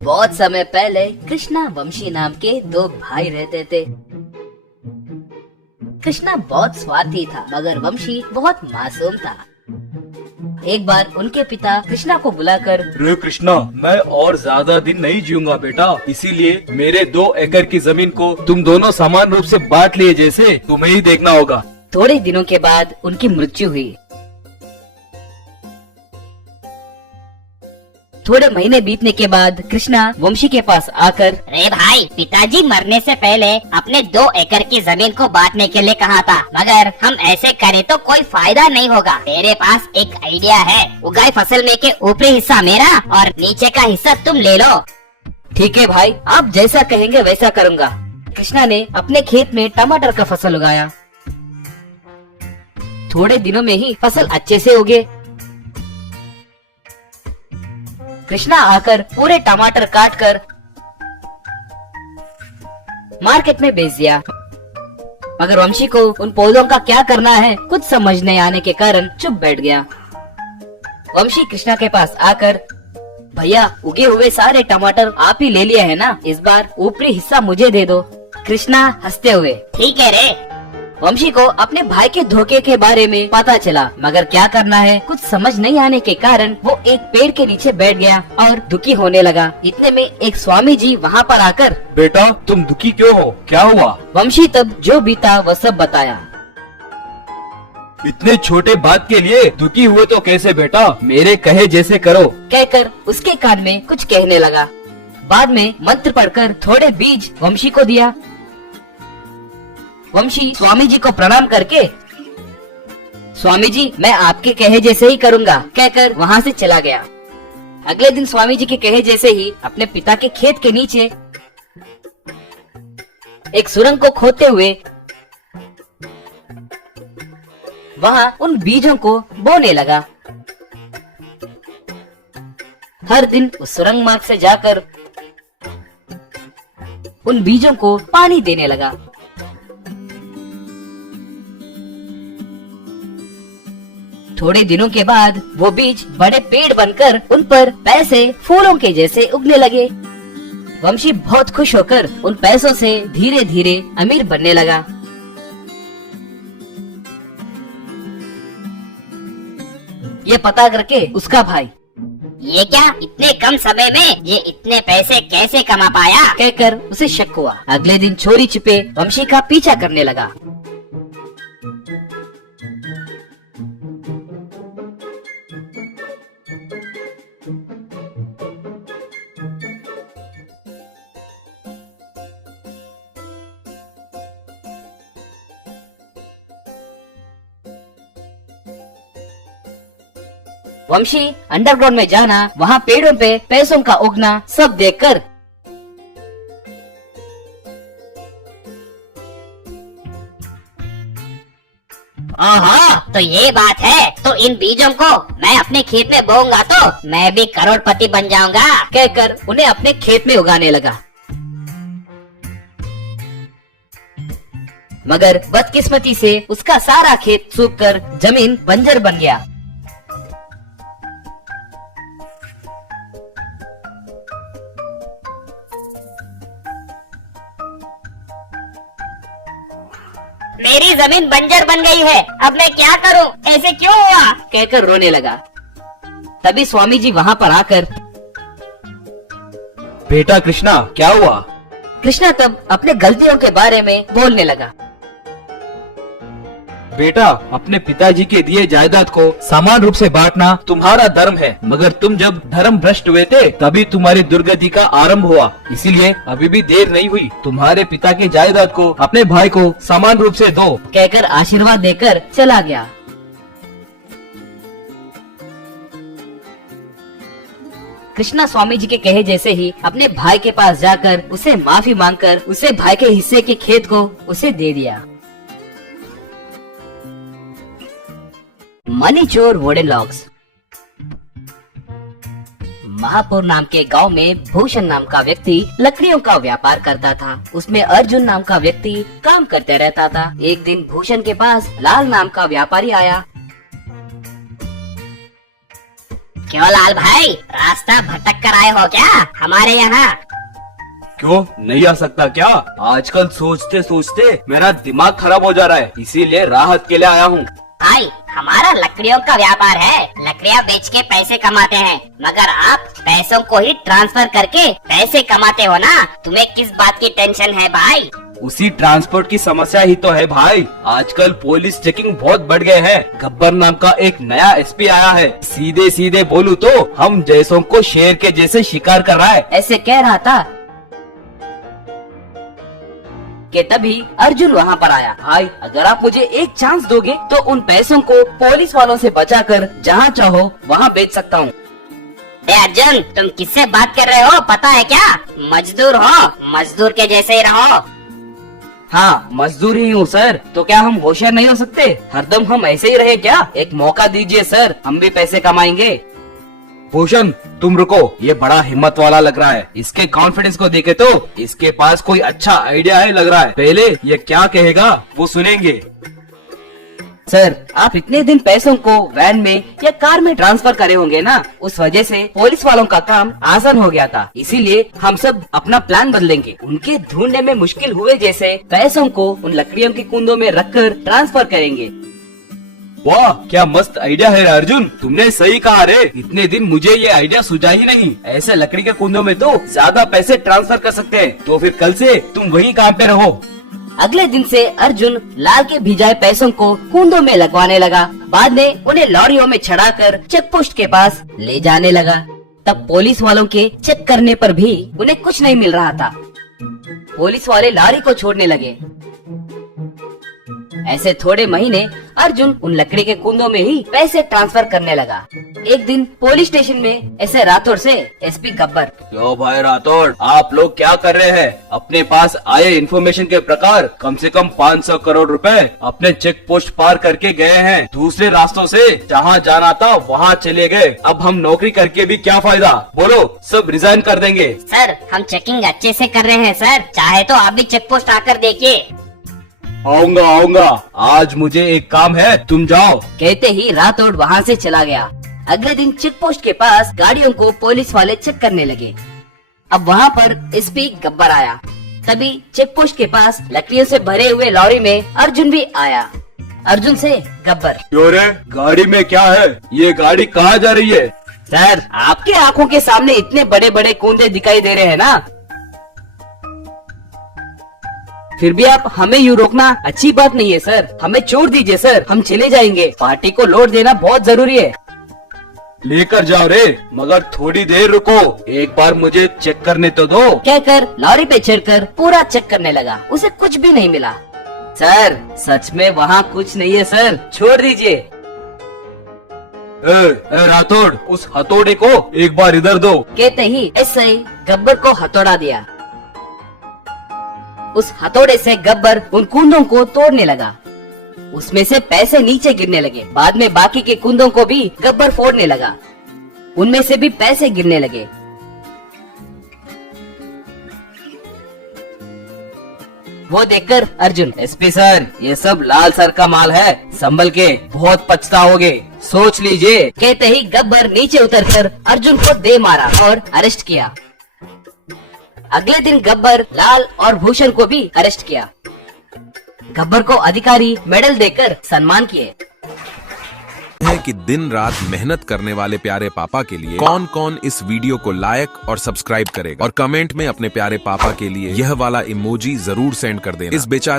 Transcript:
बहुत समय पहले कृष्णा वंशी नाम के दो भाई रहते थे। कृष्णा बहुत स्वार्थी था मगर वंशी बहुत मासूम था। एक बार उनके पिता कृष्णा को बुलाकर, रे कृष्णा, मैं और ज्यादा दिन नहीं जीऊंगा बेटा, इसीलिए मेरे 2 एकड़ की जमीन को तुम दोनों समान रूप से बांट लिए, जैसे तुम्हें ही देखना होगा। थोड़े दिनों के बाद उनकी मृत्यु हुई। थोड़े महीने बीतने के बाद कृष्णा वंशी के पास आकर, रे भाई, पिताजी मरने से पहले अपने 2 एकड़ की जमीन को बांटने के लिए कहा था, मगर हम ऐसे करें तो कोई फायदा नहीं होगा। मेरे पास एक आइडिया है। उगाई फसल में के ऊपरी हिस्सा मेरा और नीचे का हिस्सा तुम ले लो। ठीक है भाई, आप जैसा कहेंगे वैसा करूँगा। कृष्णा ने अपने खेत में टमाटर का फसल उगाया। थोड़े दिनों में ही फसल अच्छे से उगे। कृष्णा आकर पूरे टमाटर काट कर मार्केट में बेच दिया। मगर वंशी को उन पौधों का क्या करना है कुछ समझ नहीं आने के कारण चुप बैठ गया। वंशी कृष्णा के पास आकर, भैया, उगे हुए सारे टमाटर आप ही ले लिए है ना, इस बार ऊपरी हिस्सा मुझे दे दो। कृष्णा हंसते हुए, ठीक है रे। वंशी को अपने भाई के धोखे के बारे में पता चला, मगर क्या करना है कुछ समझ नहीं आने के कारण वो एक पेड़ के नीचे बैठ गया और दुखी होने लगा। इतने में एक स्वामी जी वहाँ पर आकर, बेटा, तुम दुखी क्यों हो, क्या हुआ? वंशी तब जो बीता वह सब बताया। इतने छोटे बात के लिए दुखी हुए तो कैसे बेटा, मेरे कहे जैसे करो। कहकर उसके कान में कुछ कहने लगा। बाद में मंत्र पढ़कर थोड़े बीज वंशी को दिया। वंशी स्वामी जी को प्रणाम करके, स्वामी जी, मैं आपके कहे जैसे ही करूँगा, कहकर वहाँ से चला गया। अगले दिन स्वामी जी के कहे जैसे ही अपने पिता के खेत के नीचे एक सुरंग को खोदते हुए वहाँ उन बीजों को बोने लगा। हर दिन उस सुरंग मार्ग से जाकर उन बीजों को पानी देने लगा। थोड़े दिनों के बाद वो बीज बड़े पेड़ बनकर उन पर पैसे फूलों के जैसे उगने लगे। वंशी बहुत खुश होकर उन पैसों से धीरे धीरे अमीर बनने लगा। ये पता करके उसका भाई, ये क्या, इतने कम समय में ये इतने पैसे कैसे कमा पाया, कहकर उसे शक हुआ। अगले दिन चोरी छिपे वंशी का पीछा करने लगा। वंशी अंडरग्राउंड में जाना, वहाँ पेड़ों पे पैसों का उगना सब देखकर ओहो, तो ये बात है। तो इन बीजों को मैं अपने खेत में बोऊंगा तो मैं भी करोड़पति बन जाऊंगा, कहकर उन्हें अपने खेत में उगाने लगा। मगर बदकिस्मती से उसका सारा खेत सूखकर जमीन बंजर बन गया। मेरी जमीन बंजर बन गई है, अब मैं क्या करूं, ऐसे क्यों हुआ, कहकर रोने लगा। तभी स्वामी जी वहाँ पर आकर, बेटा कृष्णा, क्या हुआ? कृष्णा तब अपने गलतियों के बारे में बोलने लगा। बेटा, अपने पिताजी के दिए जायदाद को समान रूप से बांटना तुम्हारा धर्म है, मगर तुम जब धर्म भ्रष्ट हुए थे तभी तुम्हारी दुर्गति का आरंभ हुआ। इसीलिए अभी भी देर नहीं हुई, तुम्हारे पिता के जायदाद को अपने भाई को समान रूप से दो, कहकर आशीर्वाद देकर चला गया। कृष्णा स्वामी जी के कहे जैसे ही अपने भाई के पास जाकर उसे माफी मांगकर उसे भाई के हिस्से के खेत को उसे दे दिया। मनी चोर वुडन लॉग्स। महापुर नाम के गांव में भूषण नाम का व्यक्ति लकड़ियों का व्यापार करता था। उसमें अर्जुन नाम का व्यक्ति काम करते रहता था। एक दिन भूषण के पास लाल नाम का व्यापारी आया। क्यों लाल भाई, रास्ता भटक कर आए हो क्या हमारे यहाँ? क्यों नहीं आ सकता क्या? आजकल सोचते सोचते मेरा दिमाग खराब हो जा रहा है, इसीलिए राहत के लिए आया हूँ। भाई हमारा लकड़ियों का व्यापार है, लकड़ियाँ बेच के पैसे कमाते हैं, मगर आप पैसों को ही ट्रांसफर करके पैसे कमाते हो ना, तुम्हें किस बात की टेंशन है भाई? उसी ट्रांसपोर्ट की समस्या ही तो है भाई। आजकल पुलिस चेकिंग बहुत बढ़ गए हैं। गब्बर नाम का एक नया एसपी आया है, सीधे सीधे बोलूं तो हम जैसों को शेर के जैसे शिकार कर रहा है। ऐसे कह रहा था कि तभी अर्जुन वहाँ पर आया। भाई अगर आप मुझे एक चांस दोगे तो उन पैसों को पुलिस वालों से बचाकर जहाँ चाहो वहाँ बेच सकता हूँ। अर्जुन, तुम किससे बात कर रहे हो पता है क्या? मजदूर हो, मजदूर के जैसे ही रहो। हाँ मजदूर ही हूँ सर, तो क्या हम होशियार नहीं हो सकते? हरदम हम ऐसे ही रहे क्या? एक मौका दीजिए सर, हम भी पैसे कमाएंगे। भूषण तुम रुको, ये बड़ा हिम्मत वाला लग रहा है। इसके कॉन्फिडेंस को देखे तो इसके पास कोई अच्छा आइडिया है लग रहा है। पहले ये क्या कहेगा वो सुनेंगे। सर आप इतने दिन पैसों को वैन में या कार में ट्रांसफर करे होंगे ना, उस वजह से पुलिस वालों का काम आसान हो गया था। इसीलिए हम सब अपना प्लान बदलेंगे। उनके ढूंढने में मुश्किल हुए जैसे पैसों को उन लकड़ियों की कुंदों में रखकर ट्रांसफर करेंगे। वाह क्या मस्त आइडिया है अर्जुन, तुमने सही कहा रे। इतने दिन मुझे ये आइडिया सूझा ही नहीं। ऐसे लकड़ी के कुंदों में तो ज्यादा पैसे ट्रांसफर कर सकते हैं। तो फिर कल से तुम वही काम पे रहो। अगले दिन से अर्जुन लाल के भिजाए पैसों को कुंदों में लगवाने लगा। बाद में उन्हें लॉरियों में चढ़ाकर चेक पोस्ट के पास ले जाने लगा। तब पुलिस वालों के चेक करने पर भी उन्हें कुछ नहीं मिल रहा था। पुलिस वाले लॉरी को छोड़ने लगे। ऐसे थोड़े महीने अर्जुन उन लकड़ी के कुंदों में ही पैसे ट्रांसफर करने लगा। एक दिन पुलिस स्टेशन में ऐसे राठौड़ से एसपी गब्बर। क्यों भाई राठौड़, आप लोग क्या कर रहे हैं? अपने पास आए इन्फॉर्मेशन के प्रकार कम से कम 500 करोड़ रुपए अपने चेक पोस्ट पार करके गए हैं। दूसरे रास्तों से जहाँ जाना था वहाँ चले गए। अब हम नौकरी करके भी क्या फायदा? बोलो, सब रिजाइन कर देंगे। सर हम चेकिंग अच्छे से कर रहे हैं सर, चाहे तो आप भी चेक पोस्ट आकर देखिए। आऊंगा आऊंगा, आज मुझे एक काम है, तुम जाओ। कहते ही राठौड़ वहाँ से चला गया। अगले दिन चेक पोस्ट के पास गाड़ियों को पुलिस वाले चेक करने लगे। अब वहाँ पर एसपी गब्बर आया। तभी चेक पोस्ट के पास लकड़ियों से भरे हुए लॉरी में अर्जुन भी आया। अर्जुन से गब्बर। क्यों रे, गाड़ी में क्या है? ये गाड़ी कहाँ जा रही है? सर आपके आंखों के सामने इतने बड़े बड़े कुंदे दिखाई दे रहे हैं ना, फिर भी आप हमें यूँ रोकना अच्छी बात नहीं है सर। हमें छोड़ दीजिए सर, हम चले जाएंगे। पार्टी को लोड देना बहुत जरूरी है। लेकर जाओ रे, मगर थोड़ी देर रुको, एक बार मुझे चेक करने तो दो। कहकर लॉरी पे चढ़कर पूरा चेक करने लगा। उसे कुछ भी नहीं मिला। सर सच में वहाँ कुछ नहीं है सर, छोड़ दीजिए। राठौड़, उस हथौड़े को एक बार इधर दो। कहते ही एसआई गब्बर को हथौड़ा दिया। उस हथौड़े से गब्बर उन कुंदों को तोड़ने लगा। उसमें से पैसे नीचे गिरने लगे। बाद में बाकी के कुंदों को भी गब्बर फोड़ने लगा। उनमें से भी पैसे गिरने लगे। वो देखकर अर्जुन, एसपी सर ये सब लाल सर का माल है, संभल के, बहुत पछताओगे, सोच लीजिए। कहते ही गब्बर नीचे उतरकर अर्जुन को दे मारा और अरेस्ट किया। अगले दिन गब्बर लाल और भूषण को भी अरेस्ट किया। गब्बर को अधिकारी मेडल देकर सम्मान किए। है कि दिन रात मेहनत करने वाले प्यारे पापा के लिए कौन कौन इस वीडियो को लाइक और सब्सक्राइब करेगा और कमेंट में अपने प्यारे पापा के लिए यह वाला इमोजी जरूर सेंड कर देना। इस बेचारे